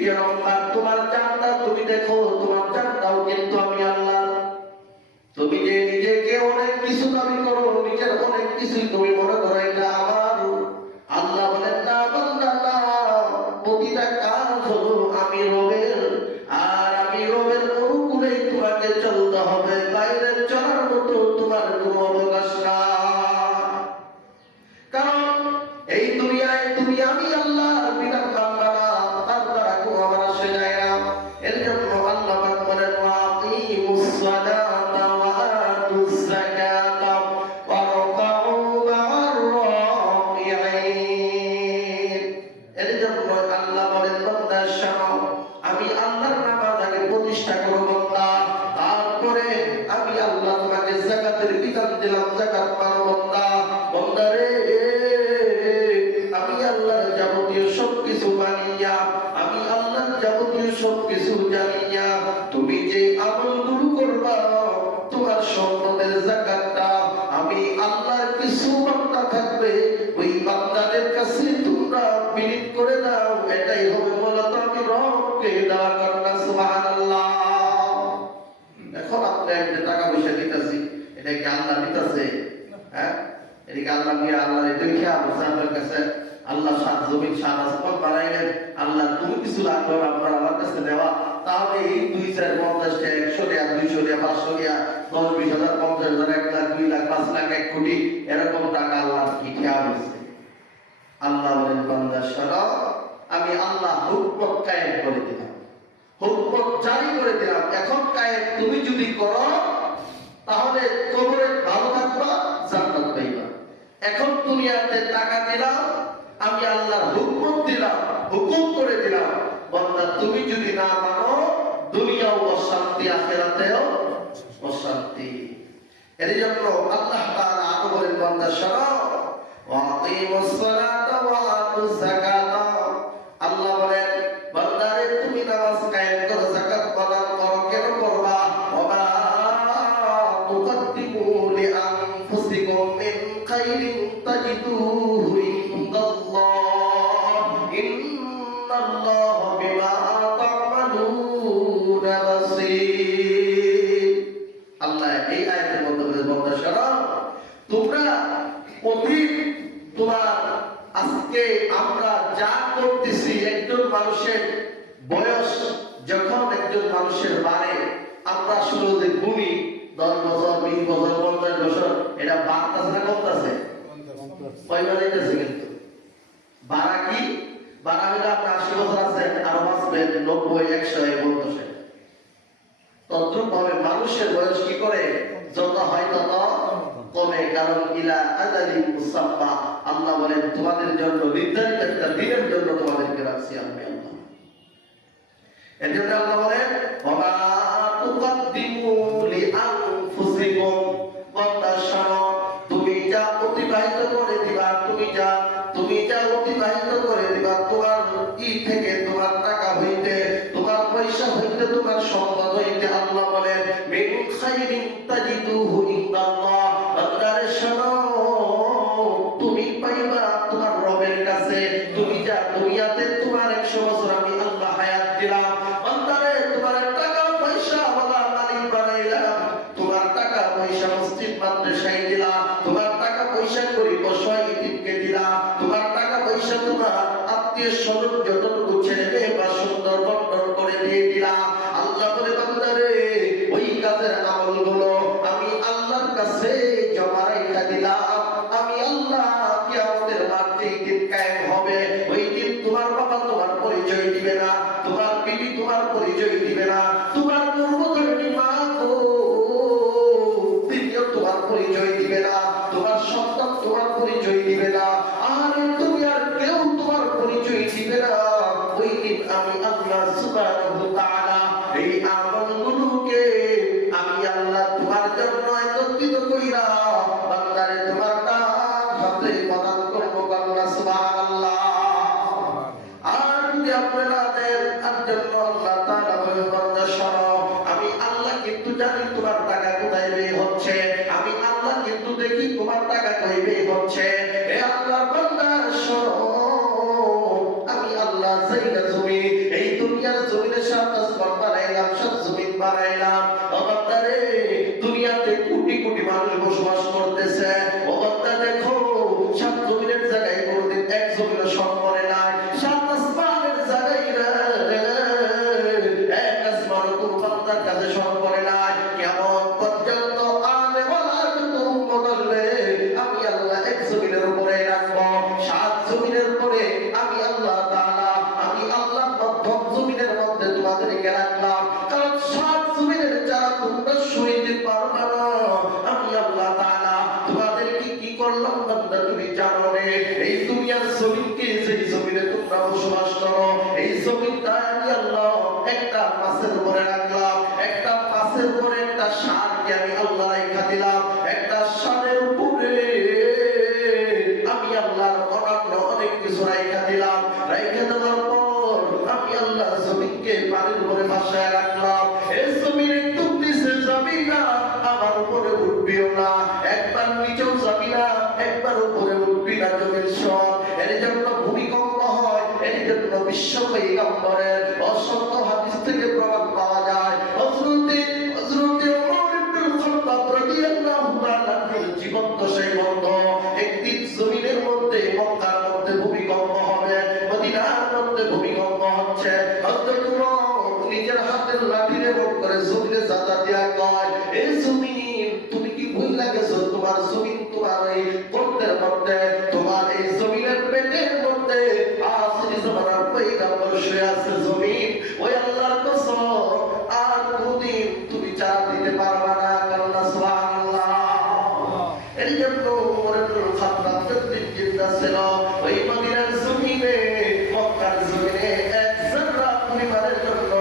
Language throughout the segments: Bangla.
দ্বিতীয় নম্বর, তোমার জানটা তুমি দেখো, তোমার জানটাও কিন্তু আমি আল্লাহ। তুমি যে নিজেকে অনেক কিছু দাবি করো, নিজের অনেক কিছুই তুমি মনে করো এটা আমার, আল্লাহ বলেন না বান্দা না, প্রতিটা কাজ হলো আমি রবের, আর আমি রবের অনুকূলেই তোমাকে চলতে হবে, বাইরে চলার মতো তোমার কোনো অবকাশ না। কারণ এই দুনিয়ায় তুমি আমি আল্লাহ বিধান বান্দা না, তার দ্বারা কোনো আমার আসে যায় না। এর জন্য আল্লাহ পাক বলেন ওয়াকিমুস সালাতা ওয়া আতুজ যাকাতা ওয়া রাকাউ মা'আর রাকিঈন। এর জন্য আল্লাহ বলেন বান্দা শোনো, আমি আল্লাহর নামাজ আগে প্রতিষ্ঠা করো বান্দা, তারপরে আমি আল্লাহ তোমাকে যাকাতের বিধান দিলাম, যাকাত মানো বান্দা। বান্দা রে, আমি আল্লাহর যাবতীয় সবকিছু মানিয়া, আমি আল্লাহর যাবতীয় সবকিছু জানিয়া তুমি যে আমলগুলো করবা, তোমার সম্পদের যাকাতটা আমি আল্লাহর কিছু বান্দা থাকবে, ওই বান্দাদের কাছে তোমরা বিলীন করে দাও, এটাই হবে মূলত আমি রবকে দেওয়া করা। সুবহানাল্লাহ। এখন আপনি একটা টাকা পয়সা দিতেছি, এটা কি আল্লাহ দিতেছে? হ্যাঁ, এটা কি আল্লাহ নিয়ে আল্লাহ দেখে আপনার কাছে আল্লাহ সাত জমিন সাত আসমান বানাইলেন, আল্লাহ তুমি কিছু রাখলো আপনার আমার কাছে দেওয়া, তাহলে এই 2, 4, 50, 100, 200, 500, 10, 20,000, 50,000, 1 লাখ, 2 লাখ, 5 লাখ, 1 কোটি এরকম টাকা আল্লাহ কি খেয়াল হয়েছে? আল্লাহ বলেন বান্দা শোনো, আমি আল্লাহ হুকম কায়েম করে দিলাম, হুকম জারি করে দিলাম। এখন কায়েম তুমি যদি করো তাহলে কবরে ভালো থাকবা, জান্নাত পাইবা। এখন দুনিয়াতে টাকা দিলাম, আমি আল্লাহর হুকুম দিলাম, হুকুম করে দিলাম, বান্দা তুমি যদি না মানো দুনিয়াও অশান্তি, আখিরাতেও অশান্তি। এর জন্য আল্লাহ তাআলা আরো বলেন বান্দা শোনো ওয়াকিমুস সালাতা ওয়া আতুজ যাকাতা। আল্লাহ বলেন বান্দারে তুমি নামাজ কায়েম করো, যাকাত প্রদান করো। কেন করবা? ওয়া তুকদ্দিমু লিআনফুসিকুম মিন খাইরিন তাজিদুহু ইনদাল্লাহ ইন্নাল্লাহা বিমা তা'মালুনা বাসীর। আল্লাহ এই আয়াতের মধ্যে বলতে শোনো, তোমরা তোমার আজকে আমরা যা করতেছি, একজন মানুষের বয়স যখন একজন মানুষের বাড়ে, আমরা শুধু যে গুণী 10 বছর, 20 বছর, 50 বছর, এটা বাড়তেছে না কমতেছে? কয়বার যাইতেছে কিন্তু বাড়া কি বাড়া হইলে আপনার 80 বছর আছে, আরো বাঁচবেন 90, 100 বলতেছে। তদ্রুপ ভাবে মানুষের বয়স কি করে যত হয় তত কমে, কারণ ইলা আজালিন মুসাম্মা। আল্লাহ বলেন তোমাদের জন্য নির্ধারিত একটা দিনের জন্য তোমাদেরকে রাখছি আমি আল্লাহ। এর জন্য আল্লাহ বলেন ওয়া তুকদ্দিমু লিআনফুসিকুম, বান্দা শোনো, তুমি যা অতিবাহিত করে দিবা, তুমি যা অতিবাহিত করে দিবা তোমার থেকে, তোমার টাকা হইতে, তোমার পয়সা হইতে, তোমার সম্পদ হইতে, আল্লাহ বলেন মিন খাইরিন তাজিদুহু ইনদাল্লাহ। বান্দারে শোনো, তুমি পাইবা তোমার রবের কাছে। তুমি যা দুনিয়াতে তোমার 100 বছর আমি আল্লাহ হায়াত দিলাম, বান্দারে তোমার টাকা পয়সা ওয়ালা মালিক বানাইলাম, তোমার টাকা পয়সা মসজিদ মাদ্রাসায় দিলাম, তোমার টাকা পয়সা গরিব অসহায় এতিমকে দিলাম, তোমার টাকা পয়সা তোমার আত্মীয় স্বজন যতটুকু ছেলে মেয়ে বা সুন্দর বন্টন করে দিয়ে দিলাম। আল্লাহ বলে বান্দারে ওই কাজের আমলগুলো আমি আল্লাহর কাছে জমা রেখে দিলাম। আমি আল্লাহ কিয়ামতের মাঠে দিন কায়েম হবে, ওই দিন তোমার বাবা তোমার পরিচয় দিবে না, তোমার বিবি তোমার পরিচয় দিবে না, তোমার পূর্বধর্মী মা তিনিও তোমার পরিচয় দিবে না, তোমার সন্তান তোমার পরিচয় দিবে না, আর তুমি আর কেউ তোমার পরিচয় দিবে না। ওই দিন আমি আল্লাহ সুবহানাহু ওয়া তাআলা এই আমলগুলোকে আমি আল্লাহ তোমার জন্য একত্রিত কইরা বান্দারে তোমার হাতে প্রদান করব। আল্লাহ সুবহানাল্লাহ। আর যদি আপনাদের জন্য আল্লাহ তাআলা বলেন বান্দা শোনো, আমি আল্লাহ কিন্তু জানি তোমার টাকা কোথায় বের হচ্ছে, আমি আল্লাহ কিন্তু দেখি তোমার টাকা কই বের হচ্ছে। হে আল্লাহ বান্দা শোনো, আমি আল্লাহ যেই না তুমি এই জমিনে 7 আসমান বানাইলাম, 7 জমিন বানাইলাম। ও বান্দা রে, দুনিয়াতে কোটি কোটি মানুষ বসবাস করতেছে। ও বান্দা দেখো, 7 জমিনের জায়গায় কোনদিন এক জমিনও সম করে নাই। 7 আসমানের জায়গায় এক আসমানও কোন বান্দার কাছে সম করে নাই। কেমন পর্যন্ত আলে বলার উম্মত আসবে, আমি আল্লাহ এক জমিনের উপরে রাখবো। 7 জমিনের পরে আমি আল্লাহ তাআলা, আমি আল্লাহ প্রথম জমিনের মধ্যে তোমাদেরকে রাখলাম। কারণ 7 জমিনের যারা তোমরা সইতে পারবে না, আমি আল্লাহ তাআলা তোমাদেরকে কি করলাম বান্দা তুমি জানো রে। এই দুনিয়ার জমিনকে, যেই জমিনে তোমরা বসবাস করো, এই জমিনটা আমি আল্লাহ একটা মাছের উপরে রাখলাম। একটা মাছের উপরে একটা ষাঁড়কে আমি আল্লাহ রেখা দিলাম। একটা ষাঁড়ের উপরে আমি আল্লাহর অনন্য অনেক কিছু রেখা দিলাম। রেখে দেওয়ার পর আমি আল্লাহ জমিনকে পানির উপরে ভাসায় রাখলাম। এই জমিন একটু নিচে যাবি না, আমার উপরে উঠবিও না। একবার নিচেও যাবি না, একবার উপরে উঠবি না। জমির সব এর জন্য ভূমিকম্প হয়, এর জন্য বিশ্ব পয়গম্বরের অসংখ্য হাদিস থেকে প্রমাণ পাওয়া যায়। হযরতে ওমর ইবনে খাত্তাব রাদিয়াল্লাহু তাআলা জীবন্ত সেই বন্ধ একদিন জমিনের মধ্যে, মক্কার মধ্যে ভূমিকম্প হবে, মদিনার মধ্যে ভূমিকম্প হচ্ছে। হযরত ওমর নিজের হাতের লাঠিরে ভোট করে জমিনে জাতা দিয়া কয়, এই জমিন তুমি কি ভুল লাগেছো? তোমার জমিন তোমার এই গর্তের মধ্যে, তোমার এই জমিনের পেটের মধ্যে আখিরি জামানার পয়গম্বর শুয়ে আছে। জমিন ওই আল্লাহর কসম, আর কোনদিন তুমি চাপ দিতে পারবে না। আল্লাহ সুবহানাল্লাহ। এই জন্য ওমর ইবনে খাত্তাব যতদিন জিন্দা ছিল, ওই মদিনার জমিনে, মক্কার জমিনে এক জাররা পরিমাণের জন্য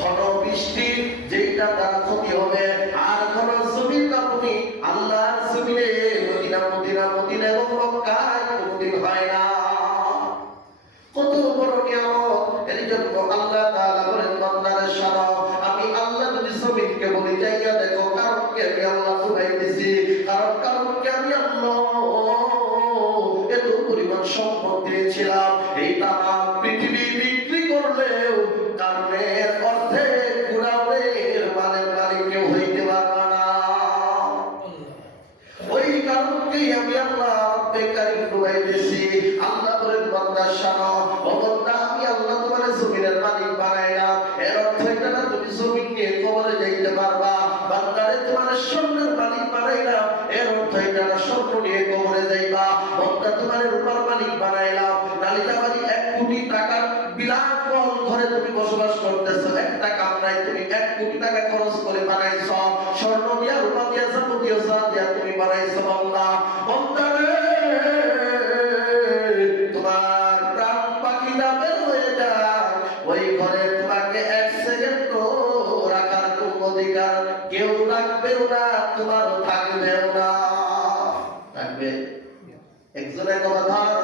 ঘন বৃষ্টি, যেটা তার ক্ষতি হবে, আর ঘন জমিন কাঁপুনি আল্লাহর জমিনে মদিনা মদিনা মদিনা এবং মক্কায় কোনদিন হয় না। কত বড় নিয়ামত! এর জন্য আল্লাহ তাআলা বলেন, বান্দারে শোনো, আমি আল্লাহ যদি জমিনকে বলি যাইয়া দেখো, কারণকে আমি আল্লাহ ঘুরাই দিছি, কারণকে আমি আল্লাহ এত পরিমাণ সম্পদ দিয়েছিলাম, এই তামাম পৃথিবী বিক্রি করলেও কারণের অর্ধেক গুণাবের মালের মালিক কেউ হইতে পারবে না। ওই কারণকেই আমি আল্লাহ রব্বে কারীম ঘুরাই দিছি। আল্লাহ বলেন, বান্দা শোনো, ও বান্দা, আমি আল্লাহ তোমার জমিনের মালিক বানাইলাম। এর অর্থ এটা না তুমি জমিন নিয়ে কবরে যাইতে পারবা। বান্দারে তোমার স্বর্ণের মালিক বানাইলাম, এর অর্থ এটা না স্বর্ণ নিয়ে কবরে যাইবা। বান্দা তোমার রূপার মালিক বানাইলাম, নালিতা বাড়ি 1 কোটি টাকার বিলাসবহুল ঘরে তুমি বসবাস করতেছো, একটা কামরায় তুমি 1 কোটি টাকা খরচ করে বানাইছো, স্বর্ণ দিয়া রূপা দিয়া যাবতীয় যা দিয়া তুমি বানাইছো। বান্দা, বান্দারে তোমার প্রাণ পাখিটা বের হয়ে যায়, ওই ঘরে তোমাকে 1 সেকেন্ড রাখার কোন অধিকার কেউ রাখবেও না, তোমারও থাকবেও না। থাকবে একজনের কথা ধর,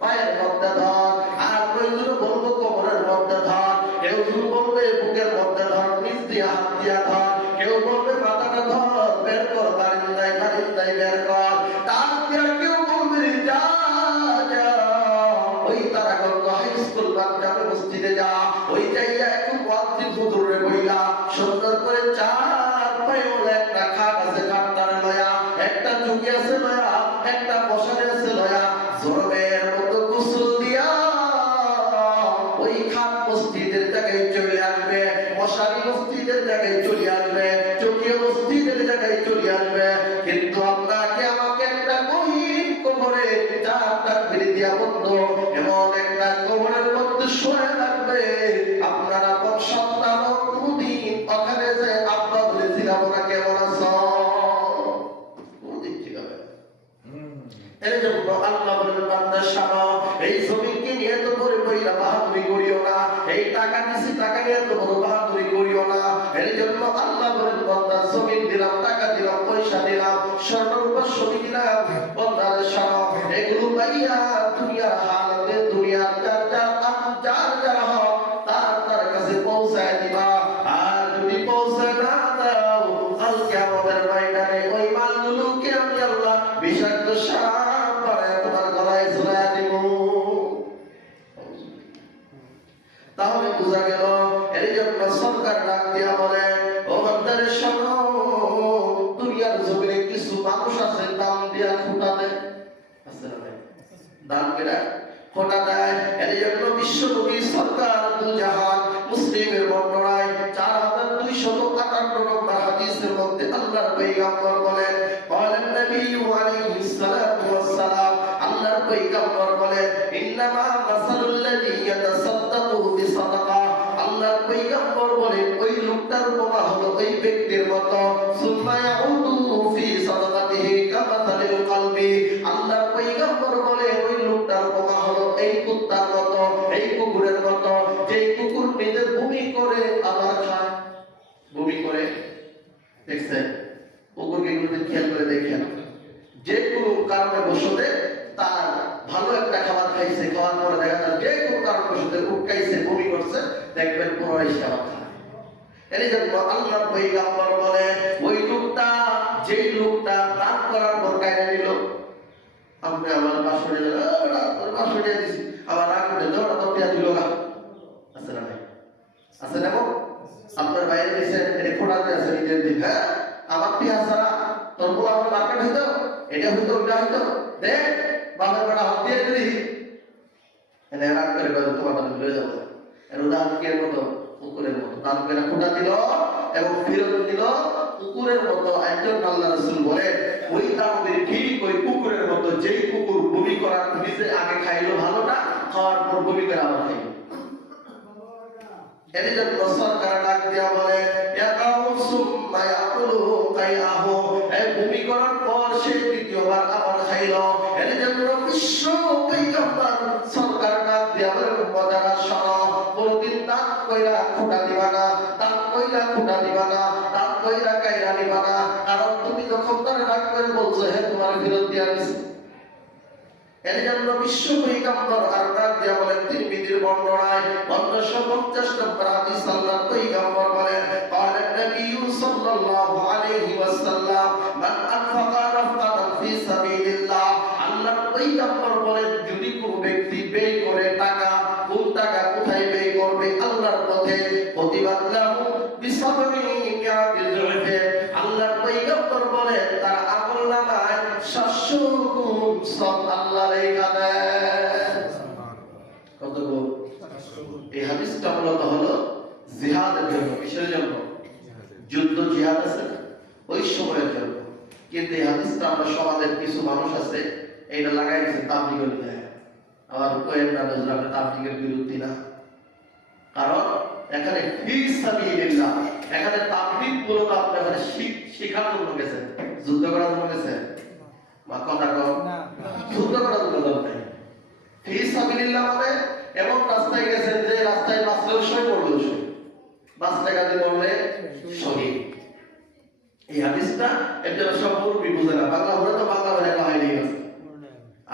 পায়ের মধ্যে ধর, আর কয়েকজন বলবো কোমরের মধ্যে ধর, কেউ শুধু বলবে বুকের মধ্যে ধর, নিচ দিয়ে হাত দিয়া ধর, কেউ বলবে মাথাটা ধর, বের কর, বারিন্দায় বের কর, তার দিয়া কেউ বলবে যা যা ওই তারাগঞ্জ হাই স্কুল বাচ্চাকে মসজিদে যা, ওই জায়গায় একটু ওয়াজিব হুজুরে বইলা সুন্দর করে 4 পায়ে একটা খাট আছে, খাটটারে লয়া, একটা চুকি আছে লয়া, একটা বসানে আছে লয়া, জরবের মতো গোসল দিয়া ওই খাট মসজিদের জায়গায় চলে আসবে, মশারি মসজিদের জায়গায় চলে আসবে, চকিয়া মসজিদের জায়গায় চলে আসবে। কিন্তু আপনাকে আমাকে একটা গহীন কবরে 4টা বেড়ে দিয়া বন্ধ, এমন একটা কবরের মধ্যে শুয়ে থাকবে, আপনারা কোন সন্তান কোনদিন ওখানে যে আব্বা বলে জিগাবো না কেমন আছো, কোনদিন জিগাবে। এর জন্য আল্লাহ বলেন, বান্দা শোনো, এই জমিনকে নিয়ে তো করে বইরা বাহাদুরি করিও না, এই টাকা দিছি টাকা নিয়ে তো বড় বাহাদুরি করিও না। এর জন্য আল্লাহ বলেন, বান্দা জমিন দিলাম, টাকা দিলাম, পয়সা দিলাম, স্বর্ণরূপা সবই দিলাম, বান্দারে শোনো, এগুলো পাইয়া দুনিয়ার হালতে, দুনিয়ার যার হক তার কাছে পৌঁছায় দিবা। আর যদি পৌঁছে না দাও, কালকে আমাদের ময়দানে ওই মালগুলোকে আমি আল্লাহ বিষাক্ত সাপ বানায় তোমার গলায় ঝুলাইয়া দিব। তাহলে বোঝা গেল এর জন্য সরকার ডাক দিয়া বলে, ও বান্দারে শোনো, দুনিয়ার জমিনে কিছু মানুষ আছে দাম দিয়া খোটা দেয়, আছে না ভাই? দাম কেনা খোটা দেয়। এর জন্য বিশ্ব নবী সরকার দু জাহান মুসলিমের বর্ণনায় 4258 নম্বর হাদিসের মধ্যে আল্লাহর পয়গম্বর বলেন, বলেন নবী আলাইহিস সালাতু ওয়াস সালাম, আল্লাহর পয়গম্বর বলেন, ইন্নামা মাসালুল লাযী ইয়াতাসাদ্দাকু বিসাদাকা, আল্লাহর পয়গম্বর বলেন ওই লোকটার উপমা হলো ওই ব্যক্তির মতো, সুম্মা ইয়াউদু ফি সাদাকাতিহি কামাসালিল কলবি, আল্লাহর পয়গম্বর বলে ওই লোকটার উপমা হলো এই কুত্তার মতো, এই কুকুরের মতো, যে কুকুর নিজে বমি করে আবার খায়। বমি করে দেখছেন? কুকুরকে কিন্তু খেয়াল করে দেখেন, যে কোনো কারণে বসতে তার ভালো একটা খাবার খাইছে, খাওয়ার পরে দেখা যায় যে কোনো কারণে বসতে উঠকাইছে, বমি করছে, দেখবেন পুনরায় খাবার খায়। এই জন্য আল্লাহর পয়গম্বর বলে ওই লোকটা, যেই লোকটা দান করার পর কায়দা নিল, আপনি আমার বাসরে বাসরে দিছি, আবার রাগ করে দৌড়া দৌড়িয়া দিল গা, আছে না ভাই? আছে না? আপনার বাইরে দিয়েছেন, এটা খোঁড়াতে আছে নিজের দিক, হ্যাঁ আমার পিয়া ছাড়া তোর বউ আমার মার্কেট হইতো, এটা হইতো, ওইটা হইতো, দেখ বাবার বেড়া হাত দিয়ে দিলি, এনে রাগ করে বলে তোমার বাড়ি লয়ে যাবো। এর উদাহরণ কি? এর মতো কুকুরের মতো দাম করে খোঁটা দিল এবং ফিরত দিল কুকুরের মতো। একজন আল্লাহ রাসূল বলে ওই দামের ঠিক ওই কুকুরের মতো, যেই কুকুর বমি করার নিজে আগে খাইলো ভালোটা, খাওয়ার পর বমি করে আবার খাইলো। এর জন্য সরকার ডাক দিয়া বলে, ইয়া কাউসুম মা ইয়াকুলু কাইয়াহু, এই বমি করার পর সে দ্বিতীয়বার আবার খাইলো। এর জন্য বিশ্ব পয়গম্বর সরকার ডাক দিয়া বলে, উম্মতারা শোনো, কোনদিন দাঁত কইরা খোঁটা দিবা না, দাঁত কইরা খোঁটা দিবা না, দাঁত কইরা কাইরা দিবা না, কারণ তুমি যখন তার ডাক করে বলছো হ্যাঁ তোমার ফেরত দিয়া দিছি। এর জন্য বিশ্ব পয়গম্বর আর ডাক দিয়া বলেন, তিরমিজির বর্ণনায় 1550 নম্বর হাদিস, আল্লাহর পয়গম্বর বলেন, قال النبي صلى الله عليه وسلم من انفق نفقة في سبيل الله, আল্লাহর পয়গম্বর বলেন যদি কোনো ব্যক্তি ব্যয় করে টাকা, কোন টাকা কোথায় ব্যয় করবে? আল্লাহর পথে, প্রতিবাদ লাহু বিসাবরি মিয়াতি যুফে, আল্লাহর পয়গম্বর বলেন তার আমলনামায় 700 গুণ সব আল্লাহ লেখা দেন। কত গুণ? এই হাদিসটা মূলত হলো জিহাদের জন্য। কিসের জন্য? যুদ্ধ জিহাদ আছে না, ওই সময়ের জন্য। কিন্তু এই হাদিসটা আমরা সমাজের কিছু মানুষ আছে এইটা লাগাই দিচ্ছে তাবলীগের গায়ে। আবার কোয়েন না আপনি তাবলীগের বিরুদ্ধে না, কারণ এখানে ফি সাবিলিল্লাহ, এখানে তাবলীগ মূলত আপনি এখানে শিখার জন্য গেছে, যুদ্ধ করার জন্য গেছে, বা কথা কম না, যুদ্ধ করার জন্য দরকার। ফি সাবিলিল্লাহ মানে এমন রাস্তায় গেছেন যে রাস্তায় বাঁচলেও শহীদ, পড়লেও শহীদ, বাঁচলে কাজে পড়লে শহীদ। এই হাদিসটা এর জন্য সব মুরব্বি বুঝে না, বাংলা বলে তো বাংলা বলে হয়নি।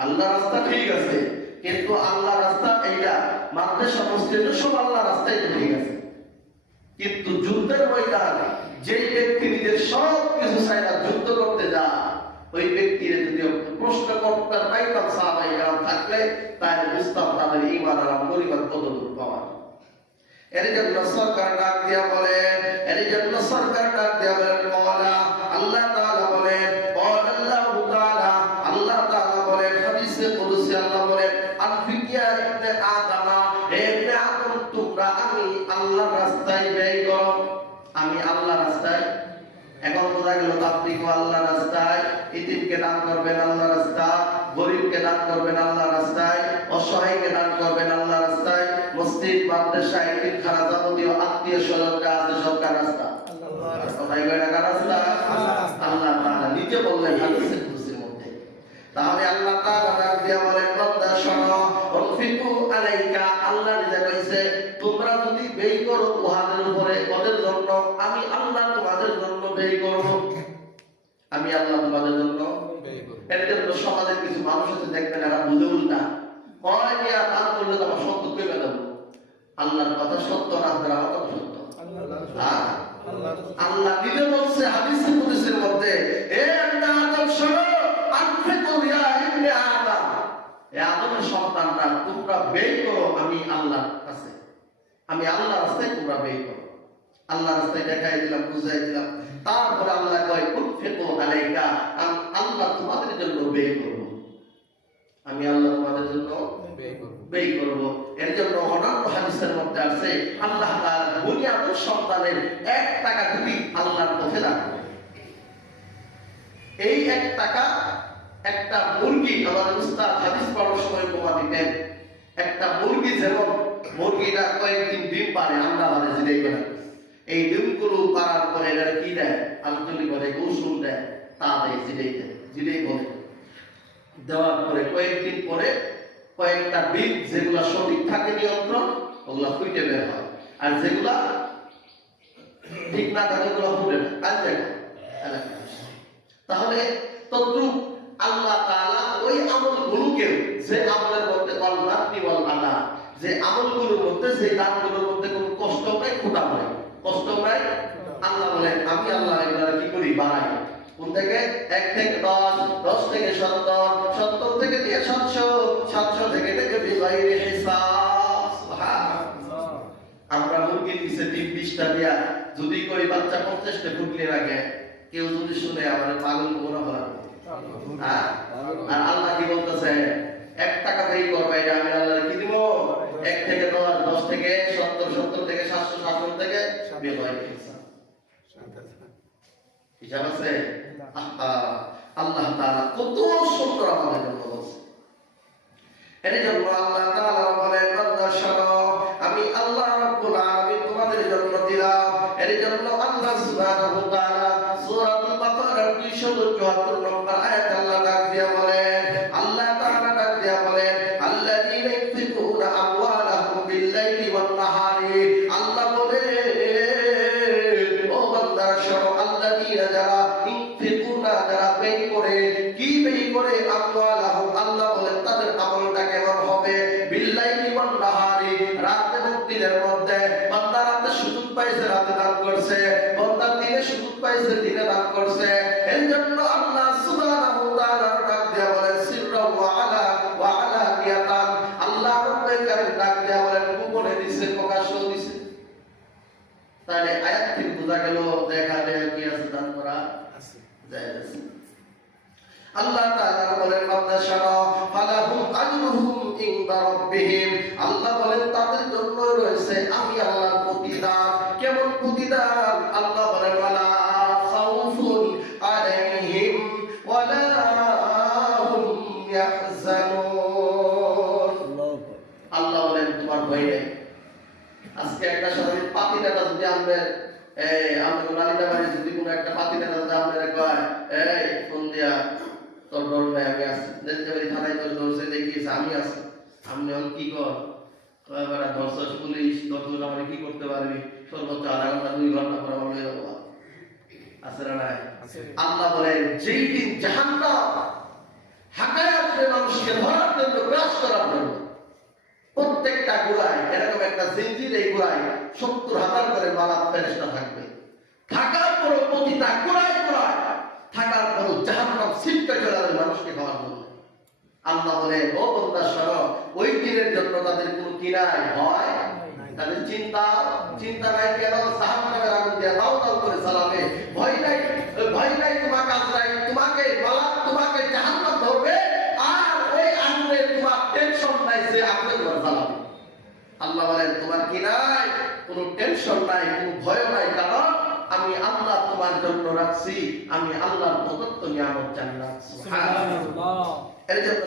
আল্লাহ রাস্তা ঠিক আছে, কিন্তু আল্লাহ রাস্তা এইটা মাদ্রাসা মসজিদ সব আল্লাহ রাস্তাই তো ঠিক আছে, কিন্তু যুদ্ধের ময়দান যে ব্যক্তি নিজের সব কিছু চায় না যুদ্ধ করতে যায়, ওই ব্যক্তির যদি প্রশ্ন করতে পাইতাম সাহাবায়ে কেরাম থাকলে তাহলে বুঝতাম তাদের ঈমান আর পরিবার কতদূর পাওয়া। এর জন্য সরকার ডাক দিয়া বলেন, এর জন্য সরকার ডাক দিয়া বলেন, মাওলা আল্লাহ তাআলা বলেন, আল্লাহু তাআলা, আল্লাহ তাআলা বলেন হাদিসে কুদসি, আল্লাহ বলেন, আনফিকিয়া ইবনে আদম, হে ইবনে আদম তোমরা আমি আল্লাহর রাস্তায় ব্যয় করো, আমি আল্লাহর রাস্তায়। এখন বোঝা গেল তাবলীগ আল্লাহর রাস্তায়, ইতিমকে দান করবেন আল্লাহর রাস্তায়, গরিবকে দান করবেন আল্লাহর রাস্তায়, অসহায়কে দান করবেন আল্লাহর রাস্তায়, মসজিদ মাদ্রাসা ইতিমখানা যাবতীয় আত্মীয় স্বজনকে আছে সবকার রাস্তা আল্লাহর কথাই কয় টাকা রাস্তা আল্লাহ তাআলা নিজে বললেন হাদিসে কুদসির মধ্যে। তাহলে আল্লাহ তাআলা ডাক দিয়া বলেন, বান্দা শোনো, উনফিকু আলাইকা, আল্লাহ নিজে কইছে তোমরা যদি ব্যয় করো উহাদের উপরে, ওদের জন্য আমি আল্লাহ তোমাদের জন্য ব্যয় করব, আমি আল্লাহ তোমাদের জন্য ব্যয় করব। এর জন্য সমাজের কিছু মানুষ আছে দেখবেন এরা বুঝে উল্টা কয় দিয়া দান করলে তো আমার সত্য পেয়ে গেল। আল্লাহর কথা সত্য না, আপনার কথা সত্য। আল্লাহ নিজে বলছে হাদিসে কুদসির মধ্যে, এ আদম শোনো, আনফিকু ইয়া ইবনে আদম, এ আদমের সন্তানরা তোমরা ব্যয় করো আমি আল্লাহর কাছে, আমি আল্লাহ রাস্তায় তোমরা ব্যয় করো। আল্লাহ রাস্তায় দেখাই দিলাম, বুঝাই দিলাম। তারপরে আল্লাহ কয় উনফিকু আলাইকা, আমি আল্লাহ তোমাদের জন্য ব্যয় করব। আমি আল্লাহ তোমাদের জন্য ব্যয় করব। এর জন্য অন্যান্য হাদিসের মধ্যে আছে আল্লাহ তাআলা বুনিয়াদের সন্তানের 1 টাকা যদি আল্লাহর পথে দান করে, এই 1 টাকা একটা মুরগি, আমাদের উস্তাদ হাদিস পড়ার সময় উপমা দিতেন, একটা মুরগি যেমন মুরগিটা কয়েকদিন ডিম পারে, আমরা আমাদের জিরাই করে এই ডিমগুলো পারার পরে এরা কি দেয়, আলোচনা করে কৌশল দেয়, তা দেয়, জিরাই বলে। দেওয়ার পরে কয়েকদিন পরে কয়েকটা ডিম যেগুলা সঠিক থাকে নিয়ন্ত্রণ, ওগুলা ফুটে বের হয়, আর যেগুলা ঠিক না থাকে ওগুলা ফুটে না। কাজ দেখো, তাহলে তদ্রুপ আল্লাহ তাআলা ওই আমলগুলোকে, যে আমলের মধ্যে যে আমলগুলোর মধ্যে, যে দানগুলোর মধ্যে কোনো কষ্ট নাই, খোটা নাই, কষ্ট নাই, আল্লাহ বলেন আমি আল্লাহ এগুলা কি করি, বাড়াই। কোন থেকে? 1 থেকে 10, 10 থেকে 70, 70 থেকে 700, 700 থেকে বিগাইরি হিসাব। সুবহানাল্লাহ। আমরা মুরগি দিছে ডিম 20টা দিয়া, যদি কই বাচ্চা 50টা ফুটলে রাখে, কেউ যদি শুনে আমাদের পাগল মনে হয়। আর আল্লাহ কি বলতেছে, 1 টাকা ব্যয় করবে, আমি আল্লাহর কি দিব? 1 থেকে 10, 10 থেকে 70, 70 থেকে 700, 700 থেকে বিগাইরি হিসাব। হিসাব আছে? আল্লাহ তাআলা কত সুন্দর আমাদের জন্য বলছে। এর জন্য আল্লাহ তাআলা বলেন, বান্দা শোনো, আমি আল্লাহ রাব্বুল আলামিন তোমাদের জন্য দিলাম। এর জন্য আল্লাহ সুবহানাহু ওয়া তাআলা সূরাতুল বাকারার 274 নম্বর আয়াত আল্লাহ ডাক দিয়া বলেন, আল্লাহ তাআলা ডাক দিয়া বলেন, আল্লাযীনা ইউনফিকুনা আমওয়ালাহুম বিল-লাইলি ওয়ান-নাহারি। আল্লাহ বলে, ও বান্দা শোনো, আল্লাযীনা যারা ইউনফিকুনা, যারা ব্যয় করে, কি ব্যয় করে? আমওয়ালাহুম, আল্লাহ বলেন তাদের আমলটা কেমন হবে? বিল-লাইলি ওয়ান-নাহারি, রাত এবং দিনের মধ্যে। বান্দা রাতে সুযোগ পাইছে, রাতে দান করছে, বান্দা দিনে সুযোগ পাইছে, দিনে দান করছে। এর জন্য আল্লাহ সুবহানাহু ওয়া তাআলা ডাক দিয়া বলেন, সিররা ওয়া আলানিয়াতান। আল্লাহ রাব্বুল কারীম ডাক দিয়া বলেন, গোপনে দিছে, প্রকাশ্যেও দিছে। তাহলে আয়াত থেকে বোঝা গেল দেখা যায় কি আছে, দান করা আছে, জায়েজ আছে। আল্লাহ তাআলা বলেন, বান্দা শোনো, ফালাহুম আজরুহুম ইনদা রাব্বিহিম। আল্লাহ বলেন তাদের জন্য রয়েছে আমি আল্লাহর প্রতিদান। কেমন প্রতিদান? আল্লাহ বলেন, ওয়ালা খাউফুন আলাইহিম ওয়ালা হুম ইয়াহজানুন। আল্লাহ বলেন তোমার ভয় নেই। আজকে একটা স্বাভাবিক পাতি নেতা যদি আমরা লালিতা বাড়ি যদি কোনো একটা পাতি নেতা যদি আমরা কয়, এই ফোন দিয়া তোর ডর নাই, আমি আছি, দেখতে পারি থানায় তোর ধরছে, দেখিয়েছে, আমি আছি, আপনি কি কর? এবার ধরছস পুলিশ, ধরছস, আমরা কি করতে পারবি? সর্বোচ্চ আধা ঘন্টা 2 ঘন্টা পর আমরা লয়ে যাবো। আছে না নাই? আল্লাহ বলেন, যেই দিন জাহান্নাম হাঁকায় আসবে মানুষকে ধরার জন্য, গ্রাস করার জন্য, প্রত্যেকটা গোড়ায় এরকম একটা জিঞ্জির, এই গোড়ায় 70,000 করে মালাত ফেরেশতা থাকবে। থাকার পর প্রতিটা গোড়ায় গোড়ায় থাকার পর জাহান্নাম ছিটকে চলে যাবে মানুষকে খাওয়ার জন্য। আল্লাহ বলেন, ও বান্দা শোনো, ওই দিনের জন্য তাদের কোনো কি নাই, ভয়, তাদের চিন্তা নাই। কেন? জাহান্নামের আগুন দিয়ে দাও দাও করে জ্বালাবে। ভয় নাই, ভয় নাই, তোমার কাজ নাই, তোমাকে মালাত, তোমাকে জাহান্নাম ধরবে, আর ওই আগুনে তোমার টেনশন নাই যে আগুনে তোমার জ্বালাবে। আল্লাহ বলেন, তোমার কি নাই? কোনো টেনশন নাই, কোনো ভয় নাই, কারণ আমি আল্লাহ তোমার জন্য রাখছি, আমি আল্লাহর প্রদত্ত নিয়ামত জান্নাত। সুবহানাল্লাহ। এর জন্য